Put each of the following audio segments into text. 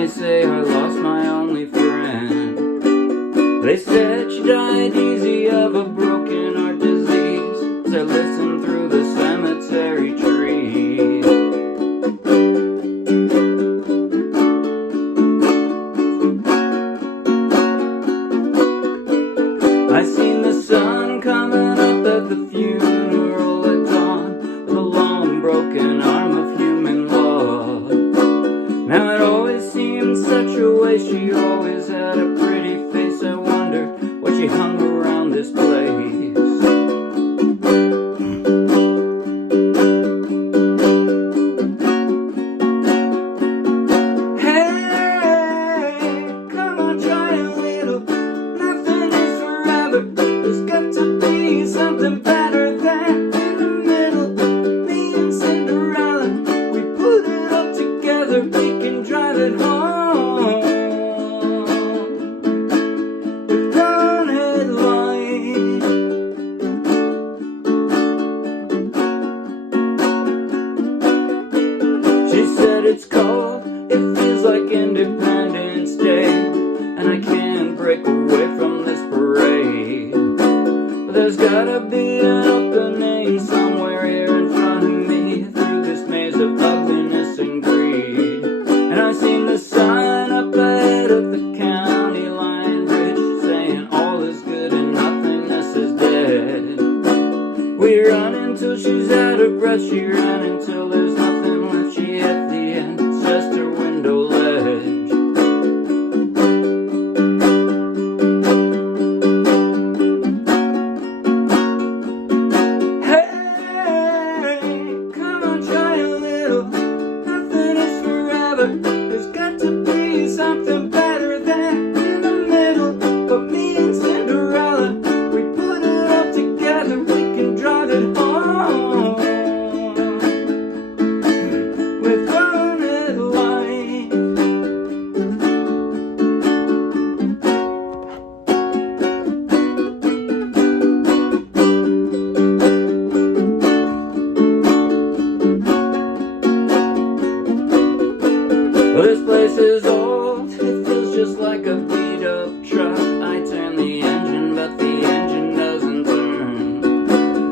they say I lost my only friend. They said she died easy of a broken heart disease. Said listen through the cemetery trees. I seen the sun coming up at the funeral at dawn, with a long broken arm of human love. Now it always seemed such a waste, she always had a pretty face. I wonder what she hung around this place. Hey, come on, try a little. Nothing is forever. There's got to be something better than in the middle. Me and Cinderella, we put it all together. We can drive it home with one headlight. She said it's cold, it feels like Independence Day, and I can't break away from this parade. But there's gotta be an opening somewhere here in front of me, through this maze of ugliness and greed. And I seen the sign up ahead of the county line bridge, saying all is good and nothingness is dead. We run until she's out of breath, she ran until there's nothing left. She hit the end, it's just her window ledge. Hey, come on, try a little. Nothing is forever. There's got to be something better than in the middle. But me and Cinderella, we put it all together. We can drive it home with one headlight. Well, this place is old, it feels just like a beat up truck. I turn the engine, but the engine doesn't turn.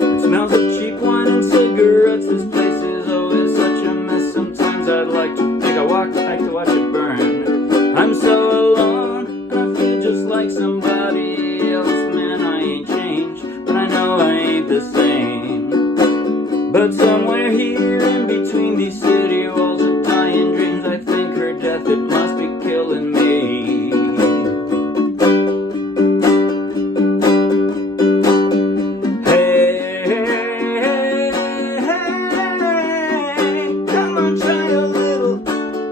It smells of cheap wine and cigarettes. This place is always such a mess. Sometimes I'd like to take a walk, like to watch it burn. I'm so alone, and I feel just like somebody else. Man, I ain't changed, but I know I ain't the same. But somewhere here in between these city walls of dying dreams, I think her death, it must be killing me. Hey, hey, hey, come on, try a little.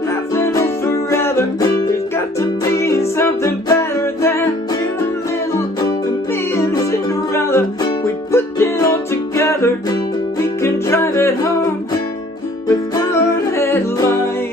Nothing is forever. There's got to be something better than in the middle. And me and Cinderella, we put it all together. We can drive it home with one headlight.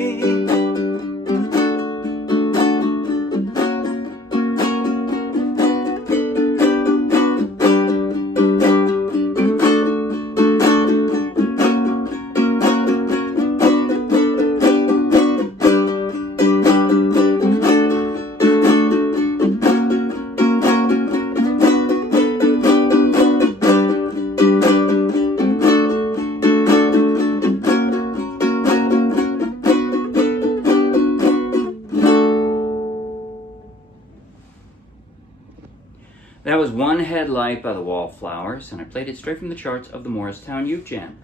That was One Headlight by the Wallflowers, and I played it straight from the charts of the Morristown Youth Jam.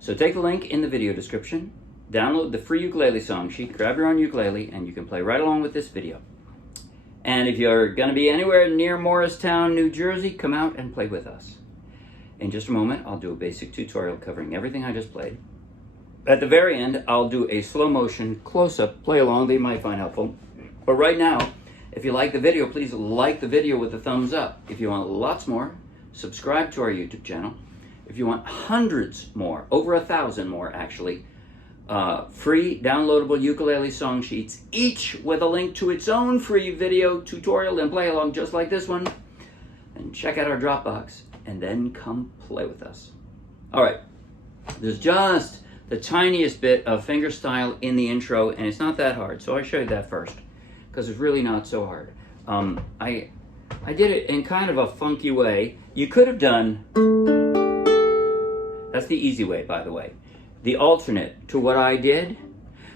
So take the link in the video description, download the free ukulele song sheet, grab your own ukulele, and you can play right along with this video. And if you're going to be anywhere near Morristown, New Jersey, come out and play with us. In just a moment, I'll do a basic tutorial covering everything I just played. At the very end, I'll do a slow motion close-up play along that you might find helpful. But right now, if you like the video, please like the video with a thumbs up. If you want lots more, subscribe to our YouTube channel. If you want hundreds more, over 1,000 more actually, free downloadable ukulele song sheets, each with a link to its own free video tutorial and play along just like this one, and check out our Dropbox, and then come play with us. All right, there's the tiniest bit of fingerstyle in the intro, and it's not that hard. So I show you that first, because it's really not so hard. I did it in kind of a funky way. You could have done, that's the easy way, by the way. The alternate to what I did,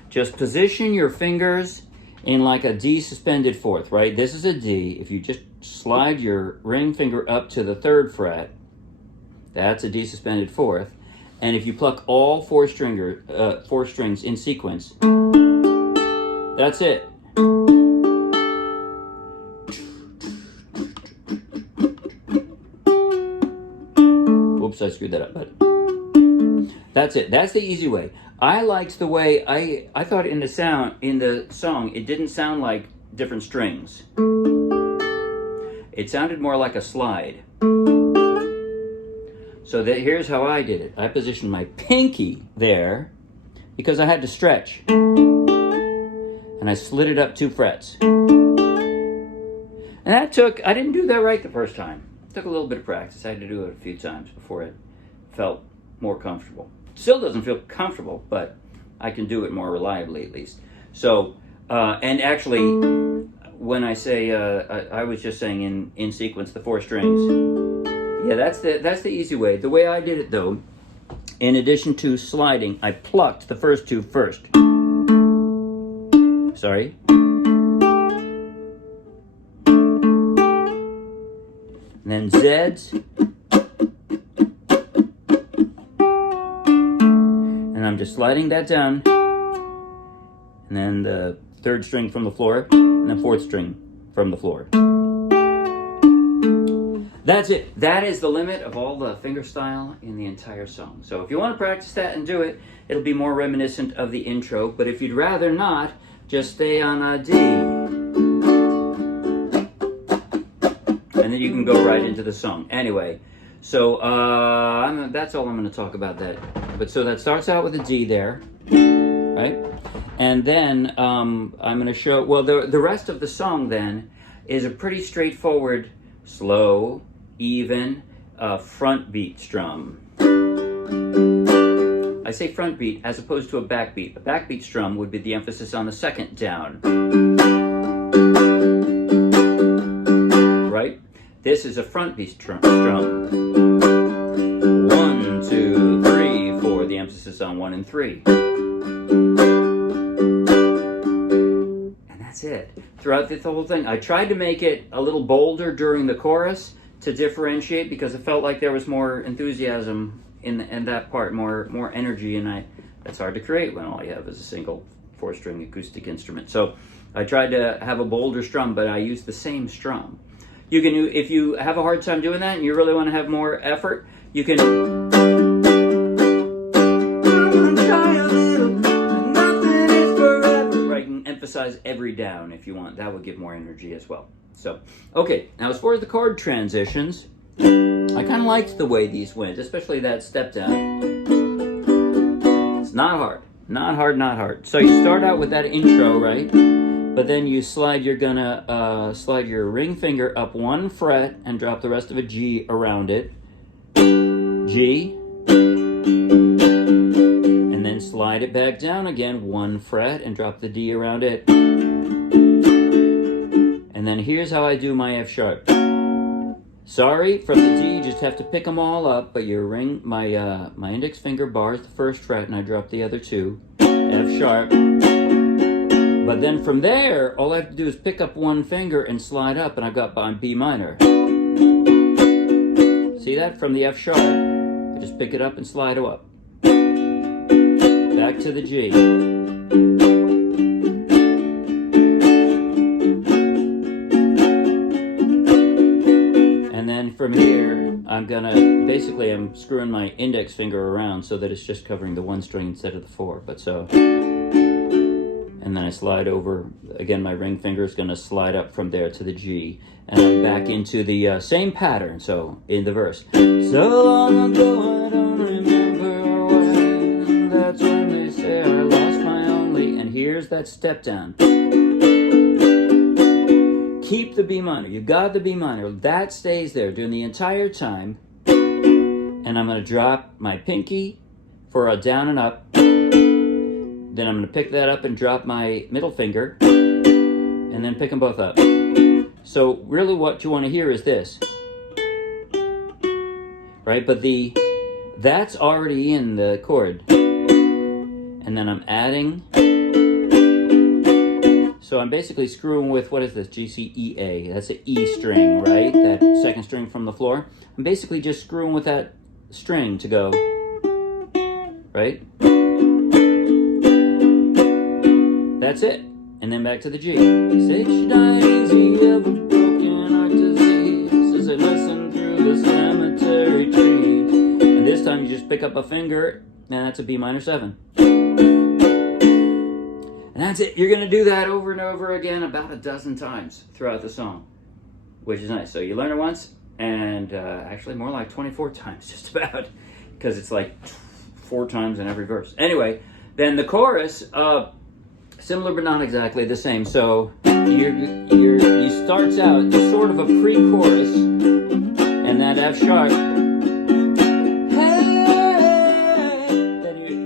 just position your fingers in like a D suspended fourth, right? This is a D. If you just slide your ring finger up to the 3rd fret, that's a D suspended fourth. And if you pluck all four strings in sequence, that's it. Oops, I screwed that up, but that's it. That's the easy way. I liked the way I thought in the song, it didn't sound like different strings. It sounded more like a slide. So here's how I did it. I positioned my pinky there because I had to stretch. And I slid it up 2 frets. And that I didn't do that right the first time. It took a little bit of practice. I had to do it a few times before it felt more comfortable. Still doesn't feel comfortable, but I can do it more reliably at least. So, and actually, when I say, I was just saying in sequence, the 4 strings. Yeah, that's the easy way. The way I did it though, in addition to sliding, I plucked the first 2 first. Sorry. And then Z's. And I'm just sliding that down. And then the 3rd string from the floor, and the 4th string from the floor. That's it. That is the limit of all the fingerstyle in the entire song. So if you want to practice that and do it, it'll be more reminiscent of the intro. But if you'd rather not, just stay on a D. And then you can go right into the song. Anyway, so that's all I'm going to talk about that. But so that starts out with a D there, right? And then I'm going to show, well, the rest of the song then is a pretty straightforward, slow, even front beat strum. I say front beat as opposed to a backbeat. A backbeat strum would be the emphasis on the 2nd down. Right? This is a front beat strum. 1, 2, 3, 4. The emphasis on 1 and 3. And that's it. Throughout the whole thing, I tried to make it a little bolder during the chorus to differentiate because it felt like there was more enthusiasm in that part, more energy, and that's hard to create when all you have is a single 4-string acoustic instrument. So I tried to have a bolder strum, but I used the same strum. You can, if you have a hard time doing that and you really want to have more effort, you can emphasize every down if you want. That would give more energy as well. So, okay, now as far as the chord transitions, I kind of liked the way these went, especially that step down. It's not hard. Not hard, not hard. So you start out with that intro, right? But then you slide, you're gonna slide your ring finger up 1 fret and drop the rest of a G around it. G. And then slide it back down again, 1 fret, and drop the D around it. And then here's how I do my F sharp. Sorry, from the D, you just have to pick them all up, but your ring, my index finger bars the 1st fret, and I drop the other 2, F sharp. But then from there, all I have to do is pick up 1 finger and slide up, and I've got on B minor. See that? From the F sharp, I just pick it up and slide it up. Back to the G. From here, I'm screwing my index finger around so that it's just covering the 1 string instead of the 4. But so, and then I slide over, again, my ring finger is going to slide up from there to the G. And I'm back into the same pattern, so in the verse. So long ago I don't remember when, that's when they say I lost my only, and here's that step down. Keep the B minor. You got the B minor. That stays there during the entire time. And I'm going to drop my pinky for a down and up. Then I'm going to pick that up and drop my middle finger, and then pick them both up. So really what you want to hear is this, right? But that's already in the chord. And then I'm adding, so I'm basically screwing with, what is this, G, C, E, A. That's an E string, right? That second string from the floor. I'm basically just screwing with that string to go, right? That's it. And then back to the G. Said she died easy of a broken heart disease as I listen through the cemetery trees. And this time you just pick up a finger, and that's a B minor 7. And that's it. You're going to do that over and over again about a dozen times throughout the song, which is nice. So you learn it once, and actually more like 24 times just about, because it's like 4 times in every verse. Anyway, then the chorus, similar but not exactly the same. So you starts out, it's sort of a pre-chorus, and that F sharp. Then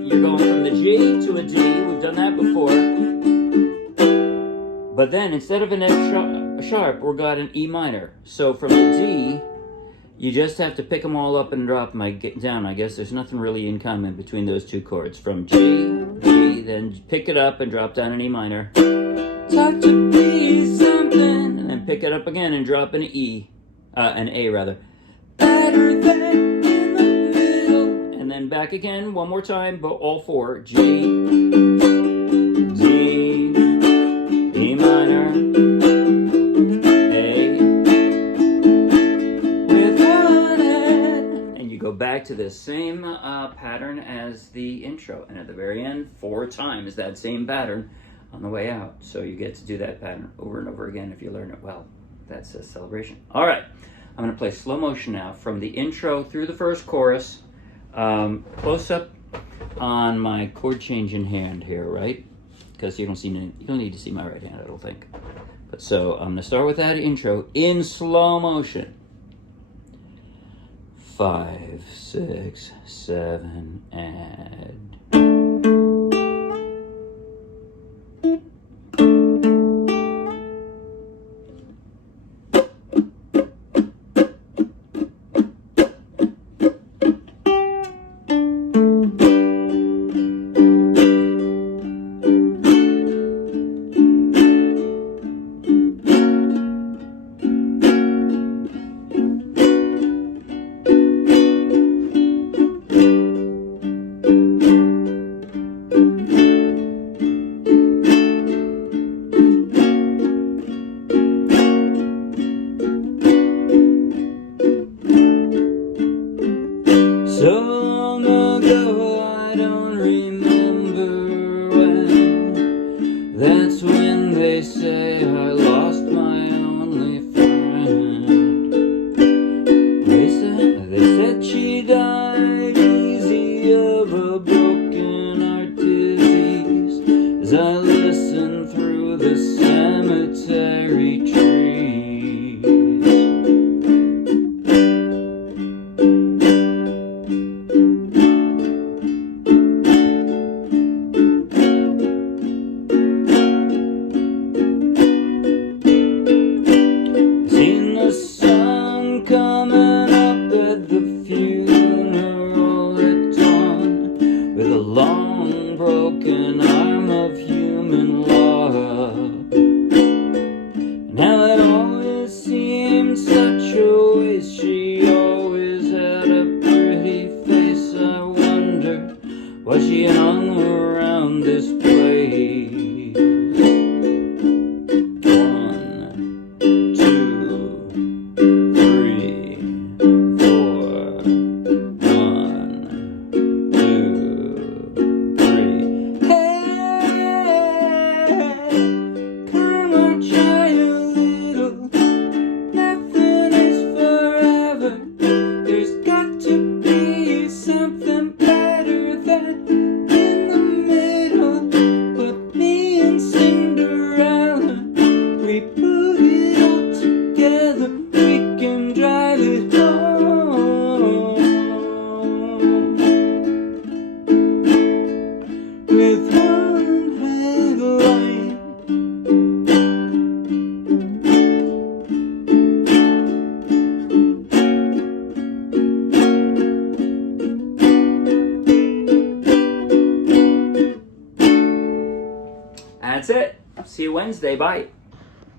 you're going from the G to a D. We've done that before. But then instead of an F sharp, we've got an E minor. So from the D, you just have to pick them all up and drop them down. I guess there's nothing really in common between those two chords. From G, D, then pick it up and drop down an E minor. Talk to me something, and then pick it up again and drop an E, an A rather. Better than in the middle, and then back again one more time, but all 4. G, D, E minor, A, with one hand, and you go back to the same pattern as the intro, and at the very end 4 times that same pattern on the way out. So you get to do that pattern over and over again if you learn it well. That's a celebration. All right, I'm going to play slow motion now from the intro through the first chorus, close up on my chord changing hand here, right? Because you don't need to see my right hand, I don't think. But so I'm going to start with that intro in slow motion. 5, 6, 7, and... So long ago, I don't remember when. That's when they say I lost my only friend. They said she died easy of a broken heart disease as I listened through the cemetery trees. Broken arm of human love. Now it always seemed such a waste. She always had a pretty face. I wonder why she hung around this place. 1, 2, 3, 4. 1, 2, 3. Hey! you Wednesday. Bye.